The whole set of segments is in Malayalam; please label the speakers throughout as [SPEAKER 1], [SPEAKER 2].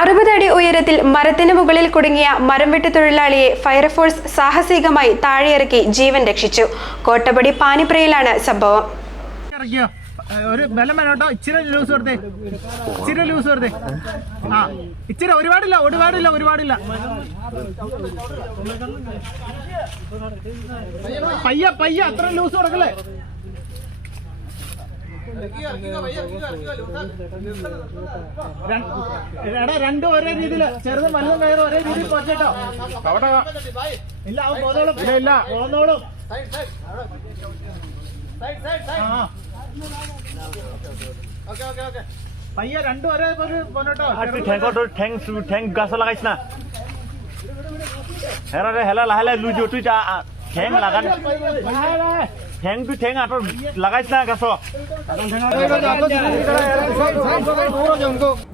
[SPEAKER 1] അറുപതടി ഉയരത്തിൽ മരത്തിന് മുകളിൽ കുടുങ്ങിയ മരംവെട്ട് തൊഴിലാളിയെ ഫയർഫോഴ്സ് സാഹസികമായി താഴെയിറക്കി ജീവൻ രക്ഷിച്ചു. കോട്ടപ്പടി പാനിപ്രയിലാണ് സംഭവം.
[SPEAKER 2] ഒരു ബലം ഇച്ചിരി ലൂസ് വെറുതെ ഇച്ചിരി ലൂസ് വെറുതെ ആ ഇച്ചിരി ഒരുപാടില്ല ഒരുപാടില്ല ഒരുപാടില്ല. പയ്യ പയ്യ അത്ര ലൂസ് കൊടുക്കല്ലേ? എടാ രണ്ടും ഒരേ രീതിയില് ചെറുതും വലുതും കയറും ഒരേ രീതിയിൽ പറ്റട്ടോ അവിടെ ഇല്ല അവൻ പോന്നോളും ഇല്ല ഇല്ല പോന്നോളും ആ പയ്യ രണ്ടും ഒരേ പോലെ പോന്നോട്ടോ
[SPEAKER 3] আর তুই ঠেংকত ঠেং ঠেং গাছ লাগাইছ না হেৰা ৰে হেলা লাহে লাহে লুই দিওঁ তুই যা, আ, ঠেং লাগান ঠেং তুই ঠেং আঁতৰ লাগাইছ না গাছ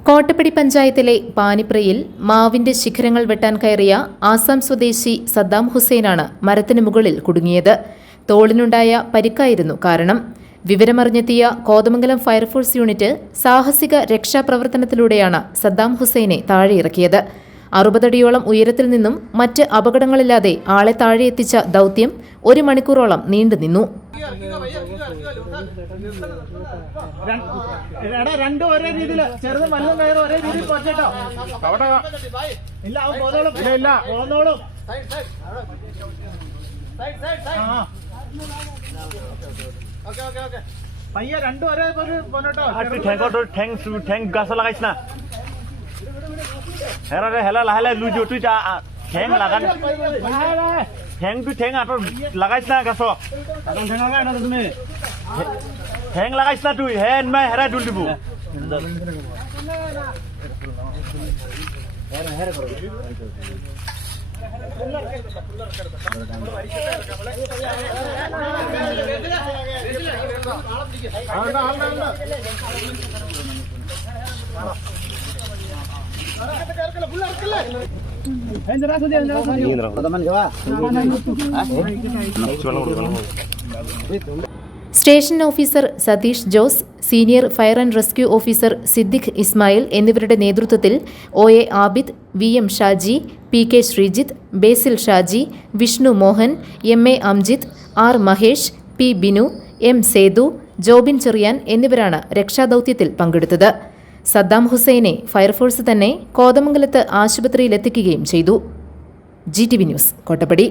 [SPEAKER 4] കോട്ടപ്പടി പഞ്ചായത്തിലെ പാനിപ്രയിൽ മാവിന്റെ ശിഖരങ്ങൾ വെട്ടാൻ കയറിയ ആസാം സ്വദേശി സദ്ദാം ഹുസൈനാണ് മരത്തിന് മുകളിൽ കുടുങ്ങിയത് തോളിനുണ്ടായ പരിക്കായിരുന്നു കാരണം വിവരമറിഞ്ഞെത്തിയ കോതമംഗലം ഫയർഫോഴ്സ് യൂണിറ്റ് സാഹസിക രക്ഷാപ്രവർത്തനത്തിലൂടെയാണ് സദ്ദാം ഹുസൈനെ താഴെയിറക്കിയത് അറുപതടിയോളം ഉയരത്തിൽ നിന്നും മറ്റ് അപകടങ്ങളില്ലാതെ ആളെ താഴെ എത്തിച്ച ദൗത്യം ഒരു മണിക്കൂറോളം നീണ്ടുനിന്നു
[SPEAKER 2] എടാ രണ്ടും ഒരേ രീതിയില് ചെറുതും വലുതും കയറും ഒരേ രീതിയിൽ പറ്റട്ടോ അവിടെ ഇല്ല അവൻ പോന്നോളും ഇല്ല ഇല്ല പോന്നോളും ആ പയ്യ രണ്ടും ഒരേ പോലെ പോന്നോട്ടോ
[SPEAKER 3] আর তুই ঠেংকত ঠেং ঠেং গাছ লাগাইছ না হেৰা ৰে হেলা লাহে লাহে লুই দিওঁ তুই যা, আ, ঠেং লাগান ঠেং তুই ঠেং আঁতৰ লাগাইছ না গাছ ঠেং লাগাইছ না তুই হে এনমাই হেৰাই দুল দিব
[SPEAKER 4] Station officer Satheesh Jose senior fire and rescue officer Siddique Ismail എന്നിവരുടെ നേതൃത്വത്തിൽ O A Abid V M Shaji P K Sreejith Basil Shaji Vishnu Mohan M A Amjith R Mahesh P Binu M Sethu Jobin Cheriyan എന്നിവരാണ് രക്ഷാദൌത്യത്തിൽ പങ്കെടുത്തത്. സദ്ദാം ഹുസൈനെ ഫയർഫോഴ്സ് തന്നെ കോതമംഗലത്ത് ആശുപത്രിയിലെത്തിക്കുകയും ചെയ്തു. G T V news Kottappadi.